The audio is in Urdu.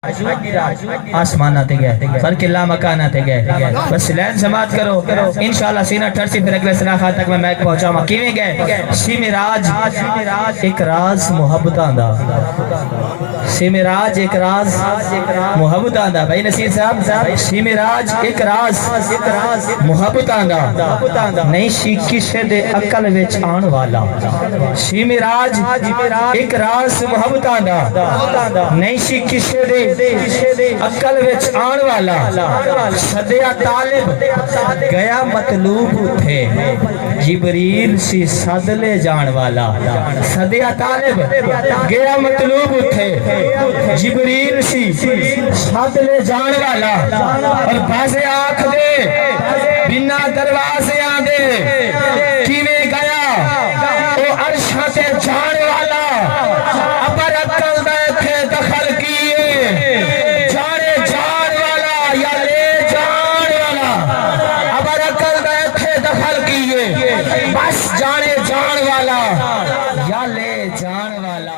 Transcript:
آسمان آتے گئے فرق اللہ مکان آتے گئے بس لین سماعت کرو انشاءاللہ سینہ ٹھرسی پھر اگلے سناخہ تک میں میک پہنچا ہوں کیویں گئے سی مراج ایک راز محبت آندہ سی مراج ایک راز محبت آندہ بھائی نصیر صاحب سی مراج ایک راز محبت آندہ نہیں سی کسے دے عقل وچ آن والا سی مراج ایک راز محبت آندہ نہیں سی کسے دے عقل وچ آن والا صدیہ طالب گیا مطلوب تھے جبریل سی صدلے جان والا صدیہ طالب گیا مطلوب تھے جبریل سی صدلے جان والا اور بازے آنکھ دے بنا دروازے آندے کیویں گیا او عرشہ تے جان والا ابر عقل دے تھے دخل کیے جانے جان والا یا لے جان والا ابر عقل دے تھے دخل کیے بس جانے جان والا یا لے جان والا